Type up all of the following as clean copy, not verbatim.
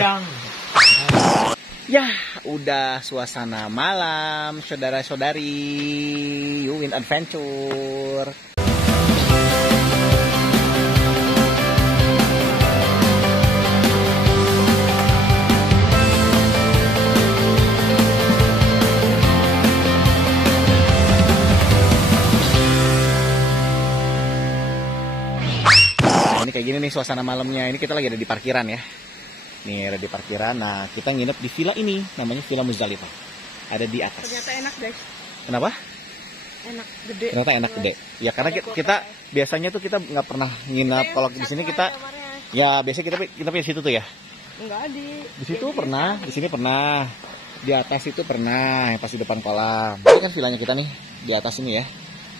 begadang. Ya, udah suasana malam, saudara-saudari, Yuwin Adventure. Nah, ini kayak gini nih suasana malamnya. Ini kita lagi ada di parkiran ya. Nih ada di parkiran. Nah kita nginep di villa ini, namanya Villa Muzdalifah. Ada di atas. Ternyata enak guys. Kenapa? Enak gede. Ternyata enak gede. Ya karena kita biasanya tuh kita nggak pernah nginep. Kalau di sini kita, ya biasanya kita pilih situ tuh ya. Enggak di situ pernah, di sini pernah, di atas itu pernah, yang pas di depan kolam. Ini kan villanya kita nih di atas ini ya.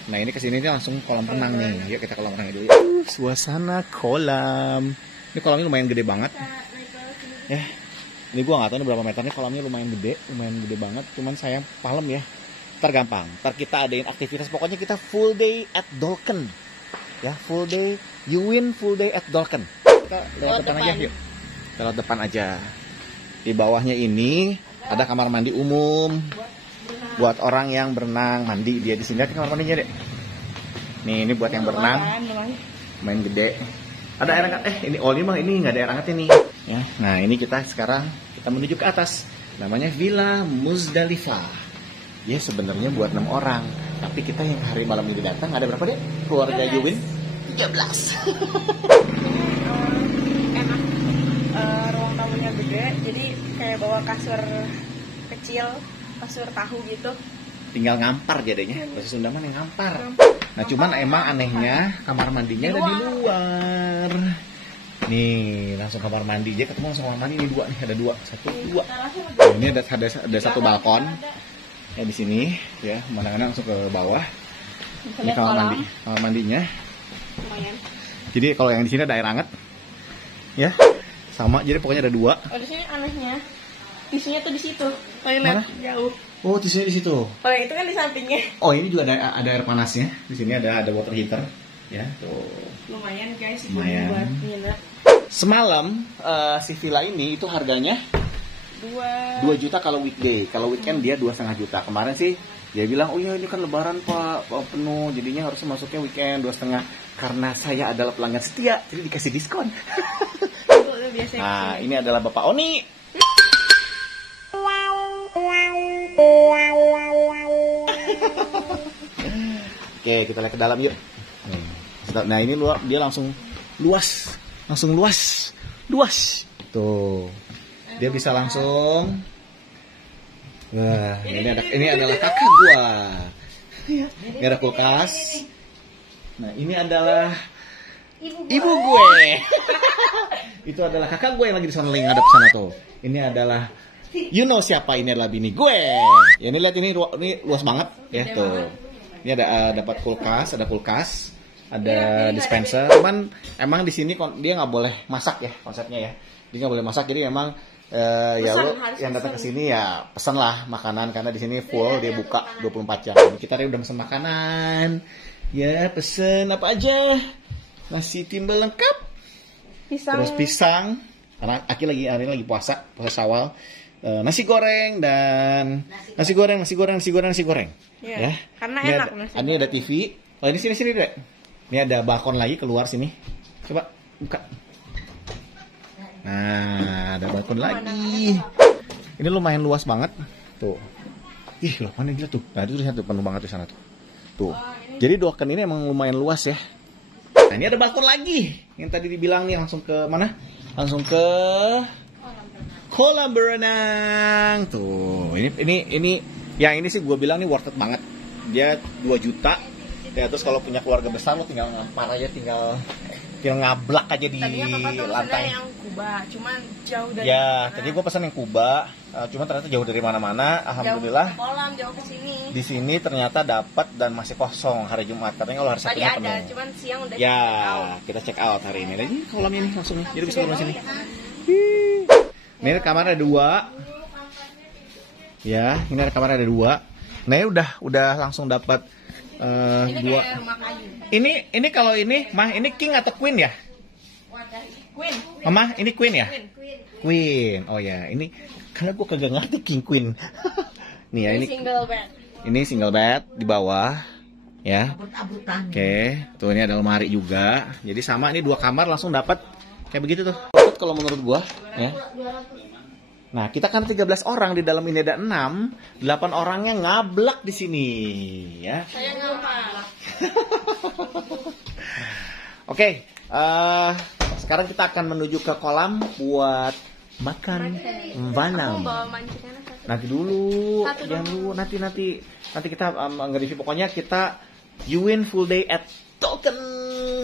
Nah ini kesini nih langsung kolam renang nih. Yuk kita kolam renang dulu. Suasana kolam. Ini kolamnya lumayan gede banget. Ya, ini gua nggak tahu ini berapa meternya. Kolamnya lumayan gede banget. Cuman sayang malam ya. Ntar gampang. Ntar kita adain aktivitas. Pokoknya kita full day at Dolken. Ya, full day. You win full day at Dolken. Kita lewat depan aja yuk. Kita lewat depan aja. Di bawahnya ini ada kamar mandi umum. Buat orang yang berenang mandi dia di sini. Lihat kamar mandinya deh. Nih ini buat yang berenang. Main gede. Ada air hangat. Ini nggak ada air hangat ini. Ya. Nah ini kita sekarang kita menuju ke atas. Namanya Villa Muzdalifah. Ya sebenarnya buat 6 orang. Tapi kita yang hari malam ini datang ada berapa deh? Keluarga Yuwin 13. Enak. Ruang tamunya gede. Jadi kayak bawa kasur kecil, kasur tahu gitu. Tinggal ngampar jadinya. Bahasa Sunda mah yang ngampar. Nah cuman emang anehnya kamar mandinya ada di luar. Nih langsung kamar mandi. Dia ketemu langsung kamar mandi ini dua nih, ada dua, satu, dua. Nah, ini ada satu balkon. Ya di sini ya, pemandangannya langsung ke bawah. Ini kamar mandinya. Lumayan. Jadi kalau yang di sini ada air hangat. Ya. Sama, jadi pokoknya ada dua. Oh di sini anehnya. Tisunya tuh di situ. Toilet jauh. Oh, tisunya di situ. Kalau itu kan di sampingnya. Oh, ini juga ada air panasnya. Di sini ada water heater. Ya, tuh. Lumayan guys, lumayan. Buat nginep. Semalam si villa ini itu harganya 2 juta kalau weekday. Kalau weekend dia 2,5 juta. Kemarin sih dia bilang, "Oh iya ini kan lebaran Pak, penuh. Jadinya harusnya masuknya weekend 2,5." Karena saya adalah pelanggan setia, jadi dikasih diskon. Nah, ini adalah Bapak Oni. Oke, kita lihat ke dalam yuk. Nah, ini dia langsung luas. Tuh. Dia bisa langsung. Wah, ini adalah kakak gua. Ini ada kulkas. Nah, ini adalah ibu gue. Itu adalah kakak gue yang lagi di sana lagi ngadep sana tuh. Ini adalah siapa, ini adalah bini gue. Ya ini lihat ini luas banget ya tuh. Ini ada dapat kulkas, ada dispenser. Cuman emang di sini dia nggak boleh masak ya konsepnya ya. Dia nggak boleh masak, jadi emang ya lo yang datang ke sini ya pesan lah makanan karena di sini full dia buka 24 jam. Kita tadi udah pesen makanan. Ya pesen apa aja? Nasi timbel lengkap. Terus pisang. Karena Aki hari ini lagi puasa Syawal. Nasi goreng dan nasi goreng. Ya. Karena ini enak. Ini ada TV. Oh ini sini deh. Ini ada balkon lagi keluar sini. Coba buka. Nah, ada balkon lagi. Ini lumayan luas banget. Tuh. Ih, balkonnya gila tuh. Nah, itu tuh penuh banget di sana tuh. Tuh. Jadi Dolken ini emang lumayan luas ya. Nah, ini ada balkon lagi. Yang tadi dibilang nih langsung ke mana? Langsung ke kolam berenang. Tuh, ini yang ini sih gue bilang nih worth it banget. Dia 2 juta. Ya, terus kalau punya keluarga besar lo tinggal ngampar aja, tinggal ngablak aja di lantai. Yang Kuba, cuman jauh dari tadi gue pesan yang Kuba, cuman ternyata jauh dari mana-mana. Alhamdulillah. Jauh ke sini. Di sini ternyata dapat dan masih kosong hari Jumat. Katanya kalau hari Sabtunya penuh. Tadi ada, cuman siang udah kita check out hari ini. Lagi kolam ini langsung, jadi bisa ke sini. Ini kamar ada 2. Ya, ini ada kamar ada 2. Nah, ini udah langsung dapat ini 2. kayak rumah kayu. Ini kalau ini, Mah, ini king atau queen ya? Queen. Mama, ini queen ya? Queen. Queen. Oh ya, ini karena gue kagak ngerti King Queen. Nih ya, ini single bed. ini single bed di bawah ya. Oke, tuh ini ada lemari juga. Jadi sama ini 2 kamar langsung dapat kayak begitu tuh. Kalau menurut gua ya. Nah, kita kan 13 orang, di dalam ini ada 6, 8 orangnya ngablak di sini ya. Saya ngapa? Oke, sekarang kita akan menuju ke kolam buat makan Aku vanam. bawa mancingannya satu. Nanti dulu, Satu jangan dulu. dulu, nanti kita nge-review. Pokoknya kita you win full day at Token.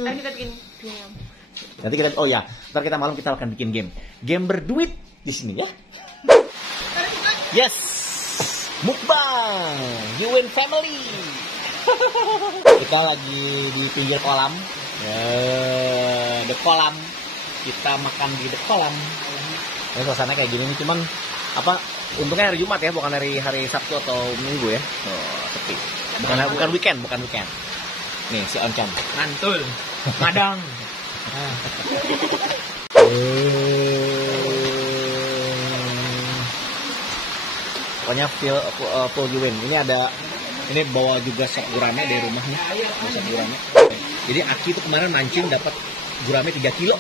Kita bikin game. Nanti kita, oh ya, ntar kita malam kita akan bikin game berduit di sini ya. Yes, mukbang, you win family. Kita lagi di pinggir kolam, the kolam. Kita makan di the kolam. Ini suasana kayak gini nih, cuman apa? Untungnya hari Jumat ya, bukan hari Sabtu atau Minggu ya. Oh, sepi. Bukan weekend. Nih si Oncom. Mantul. Madang. Pokoknya full you win. Ini bawa juga stok gurame dari rumah nih. Stok gurame. Jadi Aki tuh kemarin mancing dapat gurame 3 kilo.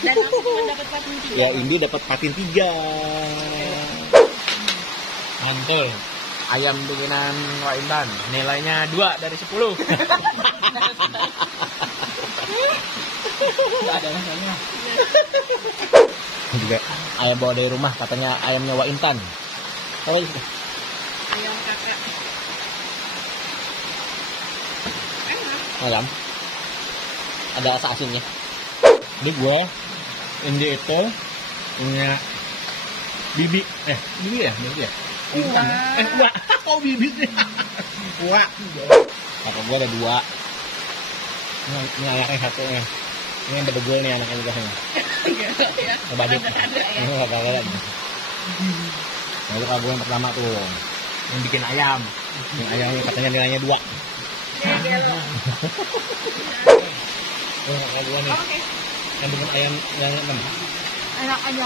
Dan aku cuma dapat patin 3. Ya, Indi dapat patin 3. Mantul. Ayam bikinan Wak Intan. Nilainya 2 dari 10. Enggak ada rasanya. Juga ayam bawa dari rumah, katanya ayamnya Wak Intan. Oh, iya. Ayam kakak. Ayam. Ada rasa asinnya. Ini gue Indi itu punya bibi. Bibi ya? Bibi ya? Bibi kan? Enggak. Kok bibi sih? Wah. Kakak gua ada 2. Ini anaknya satu nih. Ini yang bedegul nih anaknya juga nih. Kebalik. Ini gak apa-apa lagi. Nah, itu kakak gua yang pertama tuh. Yang bikin ayam. Yang ayamnya katanya nilainya 2. Dia gelo. Oh, kakak gua nih. Oke. Yang bikin ayam yang 6. Enak aja.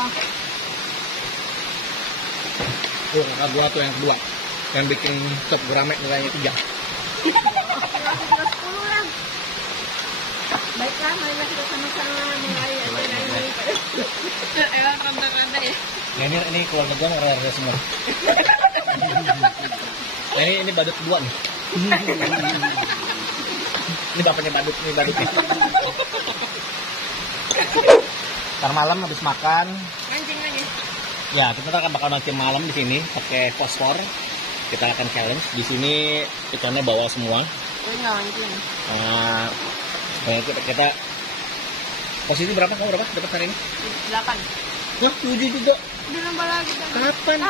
Oh, kakak gua tuh yang kedua. Yang bikin sop gurame nilainya 3. Baiklah, marilah kita sama-sama mengalir acara ini. Elah rantang-rantang ya. Nah, ini keluarga gua ngerasa semua. Nah, ini badut kedua nih. Ini bapaknya badut, ini badutnya. Ntar malam habis makan, Mancing lagi. ya kita akan bakal mancing malam di sini pakai fosfor. Kita akan challenge di sini, ikannya bawa semua. Gue nggak mancing. Nah, kita posisi berapa? Kamu berapa dapat hari ini? 8. Wah, 7 juga. Udah nambah lagi. Kapan?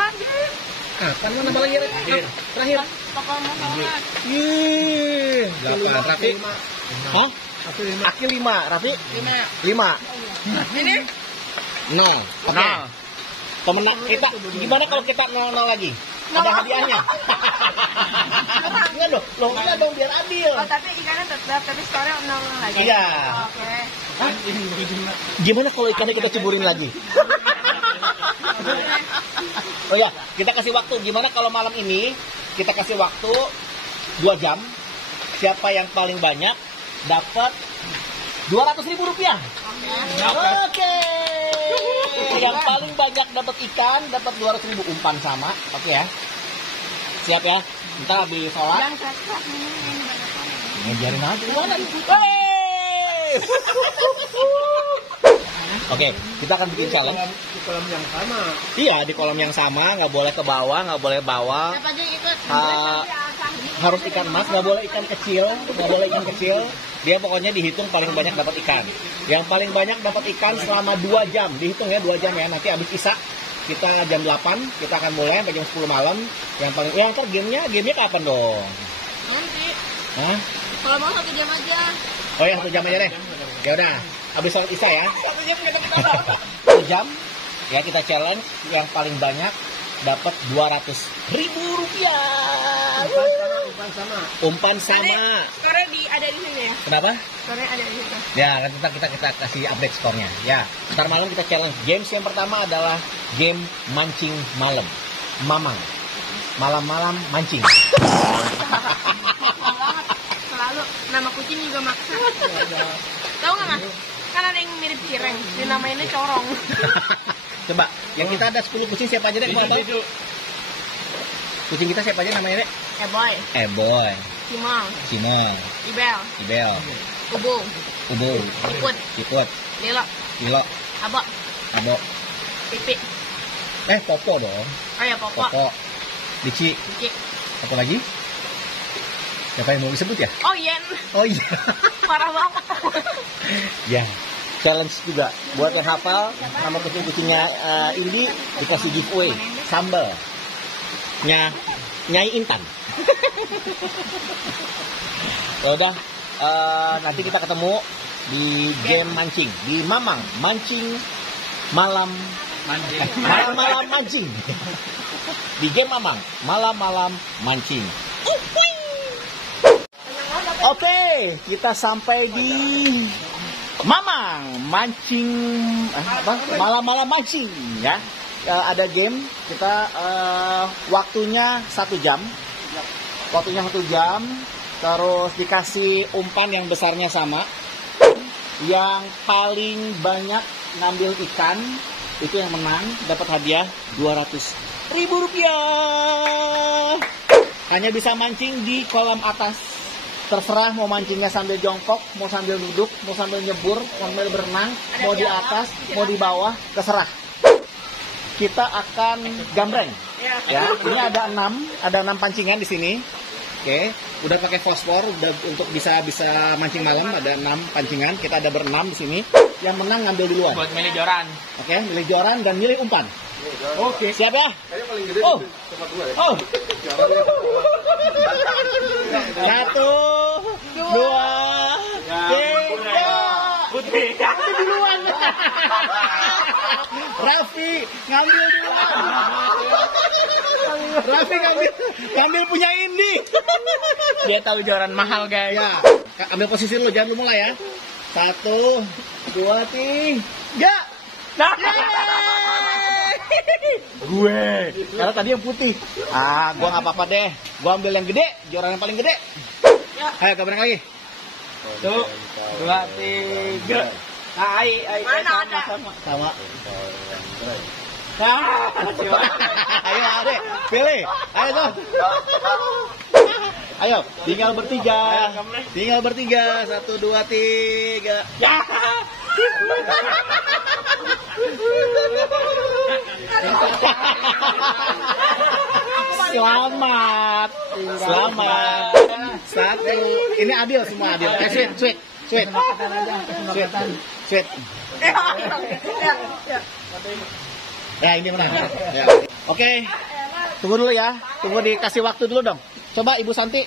Kapan mau nambah lagi? Terakhir. Pokok mau sholat. Yeay. 8. Rafi? Hah? Aki 5. Rafi? 5. Ini 0. Oke. Pemenang kita, gimana kalau kita 0-0 lagi? Ada hadiahnya. Enggak dong, loh enggak dong biar adil. oh tapi ikannya tetap, tapi skornya 0 lagi. Iya. Oke. Hah? Gimana kalau ikannya kita ceburin lagi? Oh ya, kita kasih waktu. Gimana kalau malam ini kita kasih waktu 2 jam. Siapa yang paling banyak dapat 200.000 rupiah. Oke. Yang paling banyak dapat ikan dapat 200.000 umpan sama. Oke ya. Siap ya. Ntar habis sholat. Yang keras ini banyak banget. Ngejarin aja. Gimana? Oke, kita akan bikin challenge. Di kolam yang sama. Iya, di kolam yang sama, nggak boleh ke bawah, nggak boleh bawah. Siapa aja yang ikut? Harus ikan emas, nggak boleh ikan kecil, nggak boleh ikan kecil. Dia pokoknya dihitung paling banyak dapat ikan. Yang paling banyak dapat ikan selama 2 jam, dihitung ya 2 jam ya. Nanti habis isya kita jam 8 kita akan mulai sampai jam 10 malam. Yang paling, ntar gamenya kapan dong? Nanti. Hah? Kalau mau 1 jam aja. Oh ya 1 jam aja deh. Ya udah, habis sholat isya ya. 1 jam ya kita challenge yang paling banyak dapat 200.000 rupiah. Umpan sama. Skornya ada di sini ya. Kenapa? Skornya ada di situ. Ya, ntar kita kasih update skornya. Ya, ntar malam kita challenge. Games yang pertama adalah game mancing malam. Mamang. Malam-malam mancing. Selalu nama kucing juga maksa. Tahu nggak Mas? Kan ada yang mirip cireng, dinamainnya corong. Coba, yang kita ada 10 kucing siapa aja deh? Kucing kita siapa aja namanya deh? Boy, Boy, Cimol, Cimol, Ibel, Ibel, Ubu, Ubu, Ciput, Lilo, Lilo, Abo, Abo, Pipi. Popo dong. Oh ya Popo. Dici. Apa lagi? Siapa yang mau disebut ya? Oh Yen. Oh iya. Parah banget. Ya, challenge juga buat yang hafal nama kucing-kucingnya Indi dikasih giveaway sambal. Nyai Intan. Ya udah, nanti kita ketemu di game mancing di Mamang mancing malam mancing di game Mamang malam mancing. Oke, kita sampai di Mamang mancing malam mancing ya. Ada game kita waktunya 1 jam. Terus dikasih umpan yang besarnya sama. Yang paling banyak ngambil ikan itu yang menang, dapat hadiah Rp200.000. Hanya bisa mancing di kolam atas. Terserah mau mancingnya sambil jongkok, mau sambil duduk, mau sambil nyebur, mau sambil berenang, mau di atas, mau di bawah, terserah. Kita akan gambreng. Ya, ini ada 6 pancingan di sini. Oke, udah pakai fosfor, udah untuk bisa mancing malam ada 6 pancingan. Kita ada berenam di sini. Yang menang ngambil duluan. Buat milih joran. Oke, milih joran dan milih umpan. Oke, siap ya? Oh. 1, 2, 3. Putih. Duluan. Raffi ngambil duluan. Raffi ngambil punya Indi. Dia tahu joran mahal, guys. Ya, ambil posisi lu, jangan lu mulai ya. 1, 2, 3. Nah. Gue, karena tadi yang putih. Gua nggak apa-apa deh. Gua ambil yang gede, joran yang paling gede. Ayo, gambreng lagi. 1, 2, 3. Mana ada? Sama. Ayo, Ade, pilih. Ayo tuh. Ayo, tinggal bertiga. 1, 2, 3. Ya. Selamat. 1. Ini adil semua adil. Sweet. Ya, ini menang. Ya. Oke. Tunggu dulu ya. Tunggu dikasih waktu dulu dong. Coba Ibu Santi.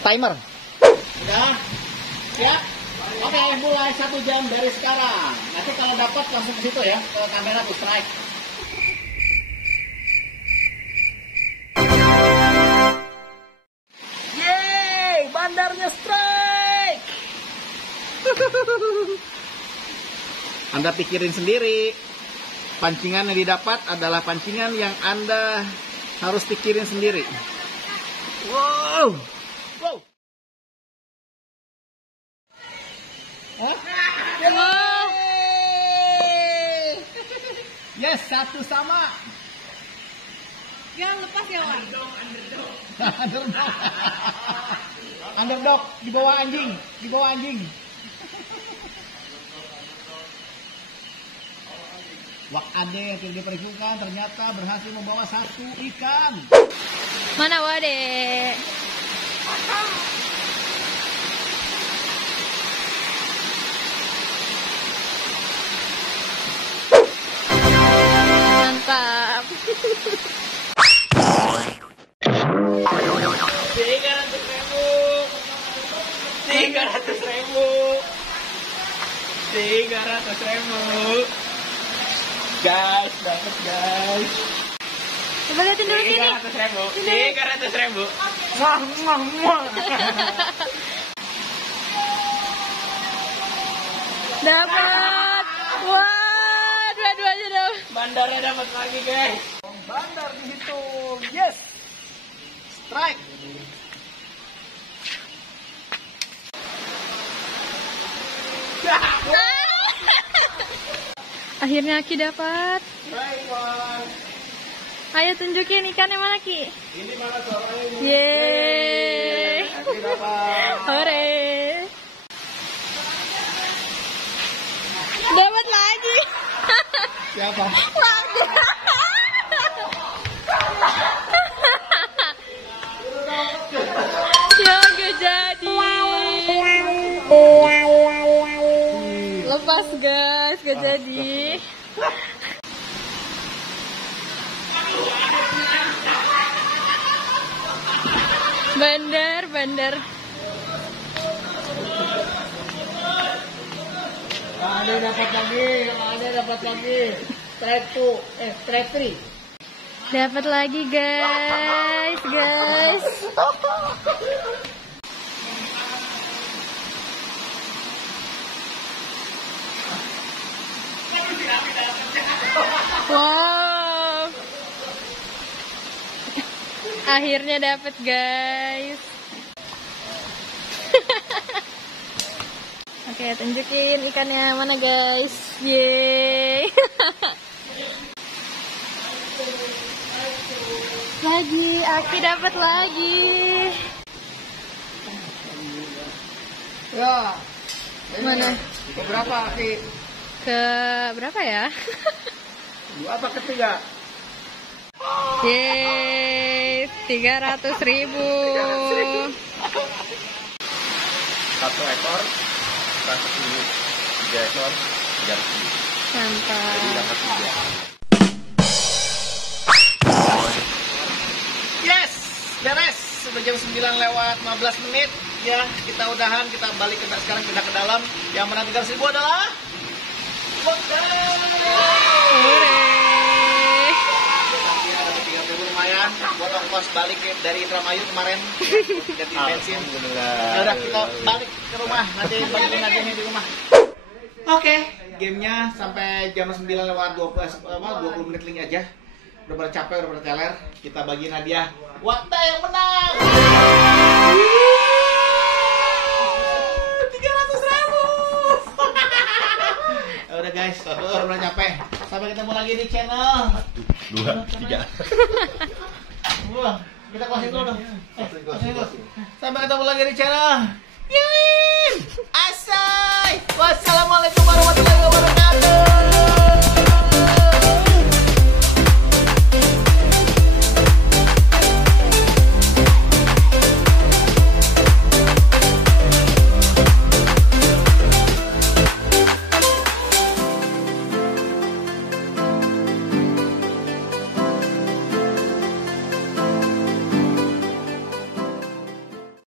Timer. Udah. Siap. Oke, mulai 1 jam dari sekarang. Nanti kalau dapat langsung ke situ ya, ke kamera tuh strike. Yeay, bandarnya strike. Anda pikirin sendiri. Pancingan yang didapat adalah pancingan yang Anda harus pikirin sendiri. Wow. Hah? Yes, 1 sama. Jangan lepas ya, Wan. Underdog di bawah anjing. Wak Ade yang tidak diperhitungkan ternyata berhasil membawa 1 ikan. Mana Wade? Mantap. 300.000. Guys, dapat guys. Coba liatin dulu sini. 300.000. Dapat. Wah, dua-duanya dapat. Bandarnya dapat lagi, guys. Bandar dihitung. Yes. Strike. Akhirnya Ki dapat. Strike one. Ayo tunjukin ikannya mana Ki. Ini mana suaranya ini? Yeay. Ini dapat. Hore. Dapat lagi. Siapa? Lagi. Ya gak jadi. Lepas guys, gak jadi. Bandar. Ada dapat lagi. Strike 2, strike 3. Dapat lagi guys. Wow. Akhirnya dapat guys. Oke, tunjukin ikannya mana guys. Yeay. Lagi, Aki dapat lagi. Ya. Mana? Berapa, Ki? Ke berapa ya? Dua apa ketiga? Yeay, 300.000. 1 ekor, 100.000. 3 ekor, 300.000. Mantap. Jadi dapat 3. Yes, beres. Sudah jam 9:15. Ya, kita udahan, kita balik sekarang kita ke dalam. Yang menang 300.000 adalah Hore. lumayan buat ongkos balik dari Indramayu kemarin ganti bensin. Ya udah kita balik ke rumah, nanti bagiin hadiahnya di rumah. Oke, gamenya sampai jam 9:20 menit lagi aja. Udah pada capek, udah pada teler. Kita bagiin hadiah. Wakta yang menang. 300.000. Udah guys, udah capek. Sampai ketemu lagi di channel 2, 3. Wah, kita closing dulu dong. Sampai ketemu lagi di channel Yuin Asai. Wassalamualaikum warahmatullahi wabarakatuh.